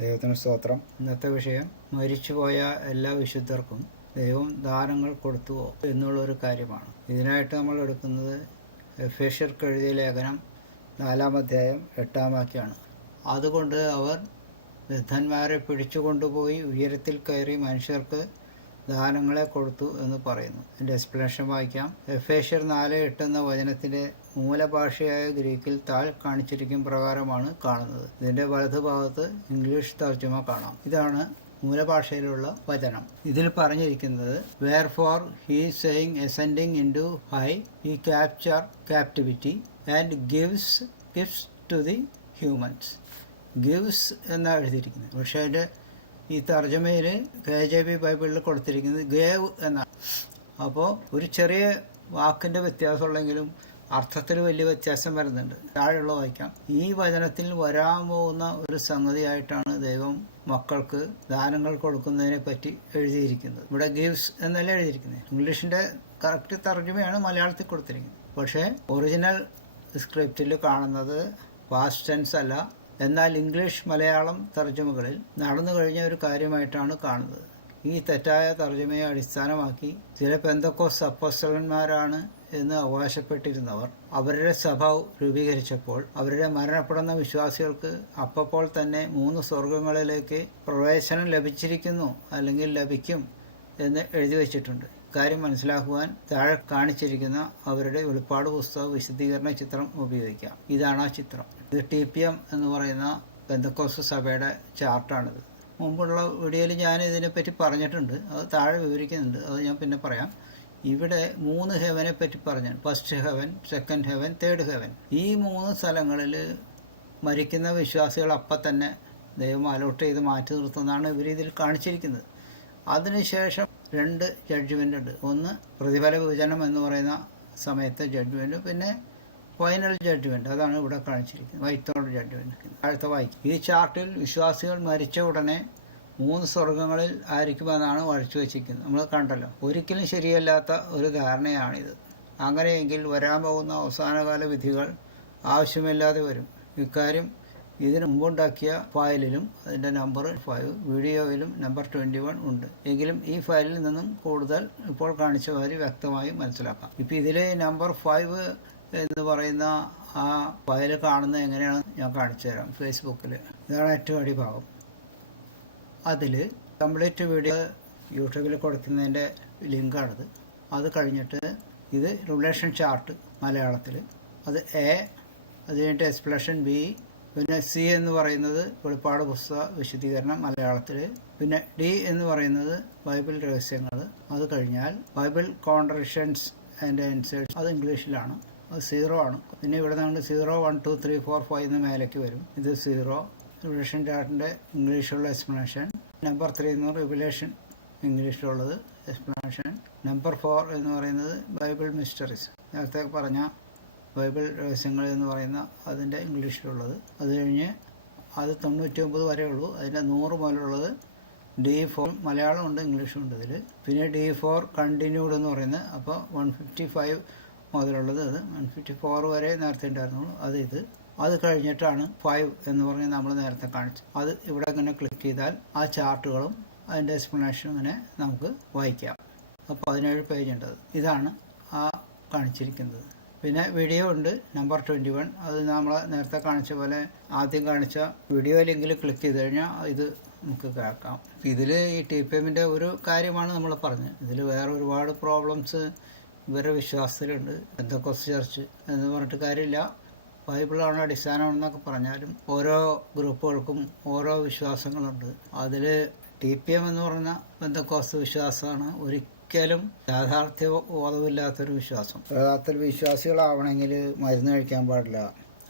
ദൈവത്തിന് സ്തോത്രം. ഇന്നത്തെ വിഷയം മരിച്ചുപോയ എല്ലാ വിശുദ്ധർക്കും ദൈവം ദാനങ്ങൾ കൊടുത്തുവോ എന്നുള്ളൊരു കാര്യമാണ്. ഇതിനായിട്ട് നമ്മൾ എടുക്കുന്നത് എഫേസ്യർക്ക് എഴുതിയ ലേഖനം 4-ാം അധ്യായം 8-ാം വാക്യമാണ്. അതുകൊണ്ട് അവർ വൃദ്ധന്മാരെ പിടിച്ചുകൊണ്ടുപോയി ഉയരത്തിൽ കയറി മനുഷ്യർക്ക് ദാനങ്ങളെ കൊടുത്തു എന്ന് പറയുന്നു. ഇതിൻ്റെ എക്സ്പ്ലനേഷൻ വായിക്കാം. എഫേസ്യർ 4:8 എന്ന വചനത്തിൻ്റെ മൂലഭാഷയായ ഗ്രീക്കിൽ കാണിച്ചിരിക്കും പ്രകാരമാണ് കാണുന്നത്. ഇതിൻ്റെ വലതുഭാഗത്ത് ഇംഗ്ലീഷ് തർജ്ജമ കാണാം. ഇതാണ് മൂലഭാഷയിലുള്ള വചനം. ഇതിൽ പറഞ്ഞിരിക്കുന്നത് wherefore he is saying ascending into high he capture captivity and gives gifts to the humans. gives എന്നാണ് എഴുതിയിരിക്കുന്നത്. പക്ഷേ അതിൻ്റെ ഈ തർജ്ജമയിൽ KJV ബൈബിളിൽ കൊടുത്തിരിക്കുന്നത് ഗേവ് എന്നാണ്. അപ്പോൾ ഒരു ചെറിയ വാക്കിൻ്റെ വ്യത്യാസമുള്ളെങ്കിലും അർത്ഥത്തിൽ വലിയ വ്യത്യാസം വരുന്നുണ്ട്. താഴെയുള്ള വായിക്കാം. ഈ വചനത്തിൽ വരാൻ പോകുന്ന ഒരു സംഗതിയായിട്ടാണ് ദൈവം മക്കൾക്ക് ദാനങ്ങൾ കൊടുക്കുന്നതിനെ പറ്റി എഴുതിയിരിക്കുന്നത്. ഇവിടെ ഗിവ്സ് എന്നല്ല എഴുതിയിരിക്കുന്നത്. ഇംഗ്ലീഷിൻ്റെ കറക്റ്റ് തർജ്ജമയാണ് മലയാളത്തിൽ കൊടുത്തിരിക്കുന്നത്. പക്ഷേ ഒറിജിനൽ സ്ക്രിപ്റ്റിൽ കാണുന്നത് പാസ്റ്റ് ടെൻസ് അല്ല. എന്നാൽ ഇംഗ്ലീഷ് മലയാളം തർജ്ജമകളിൽ നടന്നു കഴിഞ്ഞ ഒരു കാര്യമായിട്ടാണ് കാണുന്നത്. ഈ തെറ്റായ തർജ്ജമയെ അടിസ്ഥാനമാക്കി ചില പെന്തക്കോസ്ത് അപ്പോസ്തലന്മാരാണ് എന്ന് അവകാശപ്പെട്ടിരുന്നവർ അവരുടെ സഭ രൂപീകരിച്ചപ്പോൾ അവരുടെ മരണപ്പെടുന്ന വിശ്വാസികൾക്ക് അപ്പോൾ തന്നെ 3 സ്വർഗങ്ങളിലേക്ക് പ്രവേശനം ലഭിച്ചിരിക്കുന്നു അല്ലെങ്കിൽ ലഭിക്കും എന്ന് എഴുതി വച്ചിട്ടുണ്ട്. കാര്യം മനസ്സിലാക്കുവാൻ താഴെ കാണിച്ചിരിക്കുന്ന അവരുടെ വെളിപ്പാട് പുസ്തക വിശദീകരണ ചിത്രം ഉപയോഗിക്കാം. ഇതാണ് ആ ചിത്രം. ഇത് TPM എന്ന് പറയുന്ന പെന്തക്കോസ്ത് സഭയുടെ ചാർട്ടാണിത്. മുമ്പുള്ള വീഡിയോയിൽ ഞാൻ ഇതിനെപ്പറ്റി പറഞ്ഞിട്ടുണ്ട്. അത് താഴെ വിവരിക്കുന്നുണ്ട്. അത് ഞാൻ പിന്നെ പറയാം. ഇവിടെ 3 ഹെവനെ പറ്റി പറഞ്ഞു. First heaven, second heaven, third heaven. ഈ 3 സ്ഥലങ്ങളിൽ മരിക്കുന്ന വിശ്വാസികൾ അപ്പം തന്നെ ദൈവം അലോട്ട് ചെയ്ത് മാറ്റി നിർത്തുന്നതാണ് ഇവർ ഇതിൽ കാണിച്ചിരിക്കുന്നത്. അതിനുശേഷം 2 ജഡ്ജ്മെൻ്റ് ഉണ്ട്. ഒന്ന് പ്രതിഫല വിഭജനം എന്ന് പറയുന്ന സമയത്തെ ജഡ്ജ്മെൻറ്റ്, പിന്നെ ഫൈനൽ ജഡ്ജ്മെൻറ്റ്. അതാണ് ഇവിടെ കാണിച്ചിരിക്കുന്നത്. വൈത്തോട് ജഡ്ജ്മെൻറ്റ്. അടുത്ത വായിക്കും. ഈ ചാർട്ടിൽ വിശ്വാസികൾ മരിച്ച ഉടനെ 3 സ്വർഗങ്ങളിൽ ആയിരിക്കുമെന്നാണ് വരച്ചു വച്ചിരിക്കുന്നത്. നമ്മൾ കണ്ടല്ലോ. ഒരിക്കലും ശരിയല്ലാത്ത ഒരു ധാരണയാണിത്. അങ്ങനെയെങ്കിൽ വരാൻ പോകുന്ന അവസാനകാല വിധികൾ ആവശ്യമില്ലാതെ വരും. ഇക്കാര്യം ഇതിനു മുമ്പുണ്ടാക്കിയ ഫയലിലും അതിൻ്റെ നമ്പർ 5, വീഡിയോയിലും നമ്പർ 21 ഉണ്ട്. എങ്കിലും ഈ ഫയലിൽ നിന്നും കൂടുതൽ ഇപ്പോൾ കാണിച്ച കാര്യം വ്യക്തമായി മനസ്സിലാക്കാം. ഇപ്പം ഇതിൽ നമ്പർ 5 എന്ന് പറയുന്ന ആ ഫയൽ കാണുന്നത് എങ്ങനെയാണ് ഞാൻ കാണിച്ചു തരാം. ഫേസ്ബുക്കിൽ ഇതാണ് ഏറ്റവും അടിഭാഗം. അതിൽ കംപ്ലീറ്റ് വീഡിയോ യൂട്യൂബിൽ കൊടുക്കുന്നതിൻ്റെ ലിങ്കാണിത്. അത് കഴിഞ്ഞിട്ട് ഇത് റിലേഷൻ ചാർട്ട് മലയാളത്തിൽ, അത് A, അത് കഴിഞ്ഞിട്ട് എക്സ്പ്ലനേഷൻ B, പിന്നെ C എന്ന് പറയുന്നത് വെളിപ്പാട് പുസ്തക വിശദീകരണം മലയാളത്തിൽ, പിന്നെ D എന്ന് പറയുന്നത് ബൈബിൾ രഹസ്യങ്ങൾ, അത് കഴിഞ്ഞാൽ ബൈബിൾ കോൺട്രഡിക്ഷൻസ് ആൻഡ് ആൻസേഴ്സ്, അത് ഇംഗ്ലീഷിലാണ്. അത് 0 ആണ്. പിന്നെ ഇവിടെ നിന്ന് 0, 1, 2, 3, 4, 5 എന്ന് മേലേക്ക് വരും. ഇത് 0 റിവിലേഷൻ ചാർട്ടിൻ്റെ ഇംഗ്ലീഷുള്ള എക്സ്പ്ലനേഷൻ. നമ്പർ 3 എന്ന് റിവിലേഷൻ ഇംഗ്ലീഷിലുള്ളത് എക്സ്പ്ലനേഷൻ. നമ്പർ 4 എന്ന് പറയുന്നത് ബൈബിൾ മിസ്റ്ററീസ്, നേരത്തെ പറഞ്ഞ ബൈബിൾ രഹസ്യങ്ങൾ എന്ന് പറയുന്ന അതിൻ്റെ ഇംഗ്ലീഷിലുള്ളത്. അത് കഴിഞ്ഞ് അത് 99 വരെ ഉള്ളൂ. അതിൻ്റെ 100 മുതലുള്ളത് D4. മലയാളം ഉണ്ട്, ഇംഗ്ലീഷും ഉണ്ട് ഇതിൽ. പിന്നെ D4 കണ്ടിന്യൂഡ് എന്ന് പറയുന്നത്. അപ്പോൾ 155 മുതലുള്ളത് അത് 154 വരെ നേരത്തെ ഉണ്ടായിരുന്നുള്ളൂ. അത് കഴിഞ്ഞിട്ടാണ് 5 എന്ന് പറഞ്ഞ് നമ്മൾ നേരത്തെ കാണിച്ചു. അത് ഇവിടെ ഇങ്ങനെ ക്ലിക്ക് ചെയ്താൽ ആ ചാർട്ടുകളും അതിൻ്റെ എക്സ്പ്ലനേഷനും ഇങ്ങനെ നമുക്ക് വായിക്കാം. അപ്പോൾ 17 പേജ് ഉണ്ട്. ഇതാണ് ആ കാണിച്ചിരിക്കുന്നത്. പിന്നെ വീഡിയോ ഉണ്ട്, നമ്പർ 21. അത് നമ്മൾ നേരത്തെ കാണിച്ച പോലെ ആദ്യം കാണിച്ച വീഡിയോ ലിങ്കിൽ ക്ലിക്ക് ചെയ്ത് കഴിഞ്ഞാൽ ഇത് നമുക്ക് കേൾക്കാം. ഇതിൽ ഈ TPMൻ്റെ ഒരു കാര്യമാണ് നമ്മൾ പറഞ്ഞത്. ഇതിൽ വേറെ ഒരുപാട് പ്രോബ്ലംസ് ഇവരുടെ വിശ്വാസത്തിലുണ്ട്. പെന്തക്കോസ്ത് ചർച്ച് എന്ന് പറഞ്ഞിട്ട് കാര്യമില്ല. ബൈബിളാണ് അടിസ്ഥാനമെന്നൊക്കെ പറഞ്ഞാലും ഓരോ ഗ്രൂപ്പുകൾക്കും ഓരോ വിശ്വാസങ്ങളുണ്ട്. അതിൽ TPM എന്ന് പറഞ്ഞ പെന്തക്കോസ്ത് വിശ്വാസമാണ് ഒരിക്കലും യാഥാർത്ഥ്യ ബോധമില്ലാത്തൊരു വിശ്വാസം. യഥാർത്ഥത്തിൽ വിശ്വാസികളാവണമെങ്കിൽ മരുന്ന് കഴിക്കാൻ പാടില്ല.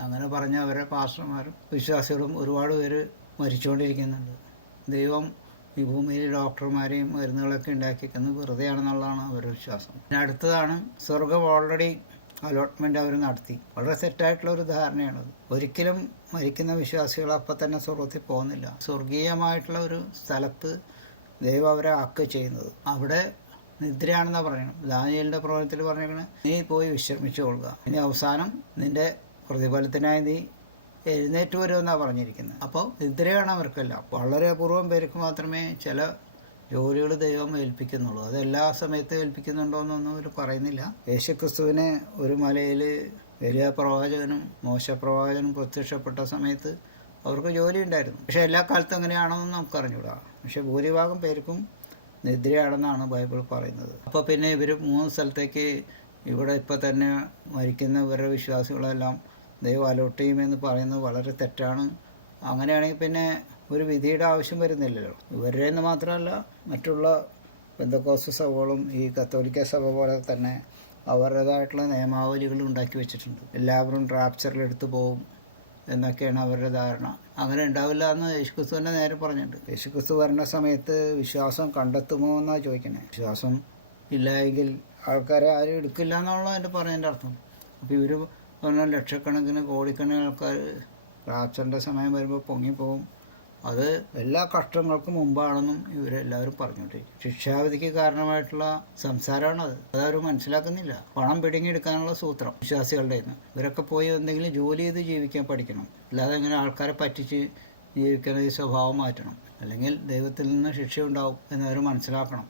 അങ്ങനെ പറഞ്ഞ അവരെ പാസ്റ്റർമാരും വിശ്വാസികളും ഒരുപാട് പേര് മരിച്ചുകൊണ്ടിരിക്കുന്നുണ്ട്. ദൈവം ഈ ഭൂമിയിൽ ഡോക്ടർമാരെയും മരുന്നുകളൊക്കെ ഉണ്ടാക്കിയിരിക്കുന്നത് വെറുതെയാണെന്നുള്ളതാണ് അവരുടെ വിശ്വാസം. പിന്നെ അടുത്തതാണ് സ്വർഗം ഓൾറെഡി അലോട്ട്മെൻ്റ് അവർ നടത്തി. വളരെ തെറ്റായിട്ടുള്ള ഒരു ധാരണയാണത്. ഒരിക്കലും മരിക്കുന്ന വിശ്വാസികൾ അപ്പം തന്നെ സ്വർഗത്തിൽ പോകുന്നില്ല. സ്വർഗീയമായിട്ടുള്ള ഒരു സ്ഥലത്ത് ദൈവം അവരെ ആക്കുക ചെയ്യുന്നത്. അവിടെ നിദ്രയാണെന്നാണ് പറയണം. ദാനിയേലിൻ്റെ പ്രവചനത്തിൽ പറഞ്ഞേക്കണേ, നീ പോയി വിശ്രമിച്ചു കൊള്ളുക, ഇനി അവസാനം നിന്റെ പ്രതിഫലത്തിനായി നീ എഴുന്നേറ്റ് വരുമെന്നാണ് പറഞ്ഞിരിക്കുന്നത്. അപ്പോൾ നിദ്രയാണ് അവർക്കെല്ലാം. വളരെ അപൂർവം പേർക്ക് മാത്രമേ ചില ജോലികൾ ദൈവം ഏൽപ്പിക്കുന്നുള്ളൂ. അതെല്ലാ സമയത്തും ഏൽപ്പിക്കുന്നുണ്ടോയെന്നൊന്നും അവർ പറയുന്നില്ല. യേശുക്രിസ്തുവിന് ഒരു മലയിൽ എലിയ പ്രവാചകനും മോശ പ്രവാചകനും പ്രത്യക്ഷപ്പെട്ട സമയത്ത് അവർക്ക് ജോലി ഉണ്ടായിരുന്നു. പക്ഷേ എല്ലാ കാലത്തും അങ്ങനെയാണെന്ന് നമുക്ക് അറിഞ്ഞൂടാ. പക്ഷേ ഭൂരിഭാഗം പേർക്കും നിദ്രയാണെന്നാണ് ബൈബിൾ പറയുന്നത്. അപ്പോൾ പിന്നെ ഇവർ 3 സ്ഥലത്തേക്ക് ഇവിടെ ഇപ്പോൾ തന്നെ മരിക്കുന്ന ഇവരുടെ വിശ്വാസികളെല്ലാം ദൈവം അലോട്ട് ചെയ്യുമെന്ന് പറയുന്നത് വളരെ തെറ്റാണ്. അങ്ങനെയാണെങ്കിൽ പിന്നെ ഒരു വിധിയുടെ ആവശ്യം വരുന്നില്ലല്ലോ. ഇവരുടെ എന്ന് മാത്രമല്ല, മറ്റുള്ള പെന്തക്കോസ്ത് സഭകളും ഈ കത്തോലിക്ക സഭ പോലെ തന്നെ അവരുടേതായിട്ടുള്ള നിയമാവലികൾ ഉണ്ടാക്കി വെച്ചിട്ടുണ്ട്. എല്ലാവരും റാപ്ചറിലെടുത്ത് പോകും എന്നൊക്കെയാണ് അവരുടെ ധാരണ. അങ്ങനെ ഉണ്ടാവില്ല എന്ന് യേശുക്രിസ്തു തന്നെ നേരെ പറഞ്ഞിട്ടുണ്ട്. യേശുക്രിസ്തു വരുന്ന സമയത്ത് വിശ്വാസം കണ്ടെത്തുമോ എന്നാണ് ചോദിക്കുന്നത്. വിശ്വാസം ഇല്ലായെങ്കിൽ ആൾക്കാരെ ആരും എടുക്കില്ല എന്നുള്ള എൻ്റെ പറഞ്ഞതിൻ്റെ അർത്ഥം. അപ്പോൾ ഇവർ പറഞ്ഞാൽ ലക്ഷക്കണക്കിന് കോടിക്കണക്കിന് ആൾക്കാർ റാപ്ചറിൻ്റെ സമയം വരുമ്പോൾ പൊങ്ങിപ്പോകും. അത് എല്ലാ കഷ്ടങ്ങൾക്കും മുമ്പാണെന്നും ഇവരെല്ലാവരും പറഞ്ഞുകൊണ്ടിരിക്കും. ശിക്ഷാവിധിക്ക് കാരണമായിട്ടുള്ള സംസാരമാണത്. അതവർ മനസ്സിലാക്കുന്നില്ല. പണം പിടുങ്ങിയെടുക്കാനുള്ള സൂത്രം വിശ്വാസികളുടെ നിന്ന്. ഇവരൊക്കെ പോയി എന്തെങ്കിലും ജോലി ചെയ്ത് ജീവിക്കാൻ പഠിക്കണം. അല്ലാതെ ഇങ്ങനെ ആൾക്കാരെ പറ്റിച്ച് ജീവിക്കുന്ന ഈ സ്വഭാവം മാറ്റണം. അല്ലെങ്കിൽ ദൈവത്തിൽ നിന്ന് ശിക്ഷ ഉണ്ടാവും എന്നവർ മനസ്സിലാക്കണം.